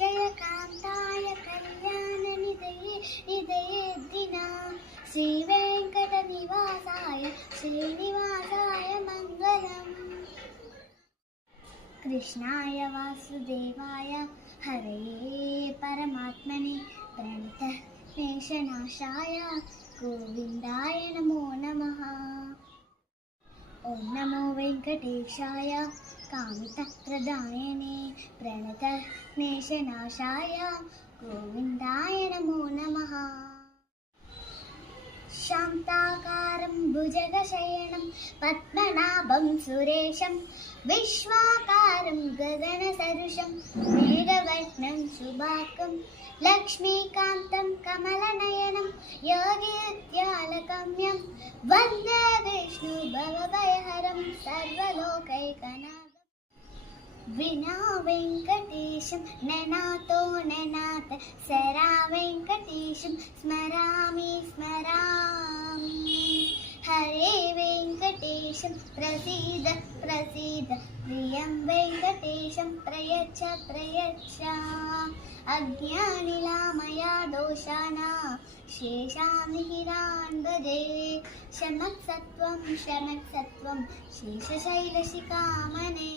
श्रेयकान्ताय कल्याणनिधये निधयेद्दिना श्रीवेङ्कटनिवासाय श्रीनिवासाय मङ्गलम्। कृष्णाय वासुदेवाय हरये परमात्मने प्रणतक्लेशनाशाय गोविन्दाय नमो नमः। ॐ नमो वेङ्कटेशाय कामितप्रदायिने प्रणतक्लेशनाशाय गोविन्दाय नमो नमः। शान्ताकारं भुजगशयनं पद्मनाभं सुरेशं विश्वाकारं गगनसदृशं मेघवर्णं शुभाकं लक्ष्मीकान्तं कमलनयनं योगिविद्यालगम्यं वन्दे विष्णुभवभयहरं सर्वलोकैकनाथं। विना वेङ्कटेशं ननातो ननाथ सरा वेङ्कटेशं स्मरामि स्मरामि। हरे वेङ्कटेशं प्रसीद प्रसीद प्रियं वेङ्कटेशं प्रयच्छ प्रयच्छ। अज्ञानिलामया दोषाना शेषान् निहिरान् भजे शमत्सत्वं शमत्सत्वं शेषशैलशिखामणे।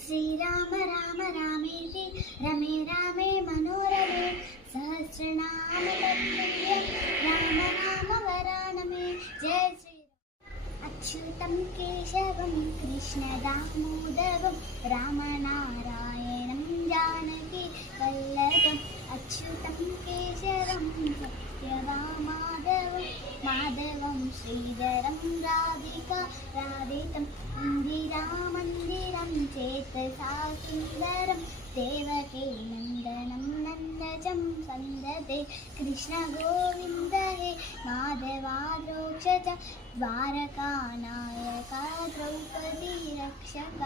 श्रीराम राम रामेति रमे रामे मनोरमे सहस्रनाम तत्तुल्यं राम राम वरानने। जय श्रीराम। अच्युतं केशवं कृष्णदामोदरं रामनारायणं जानकी वल्लभम्। अच्युतं केशवं सत्यभामाधवं माधवं श्रीधरं राधिका राधितं मन्दिरं चेतसा सुन्दरं देवकी नन्दनं नन्दजं सन्दते कृष्ण गोविन्द हे माधवाद्रोक्षज द्वारकानायका द्रौपदी रक्षक।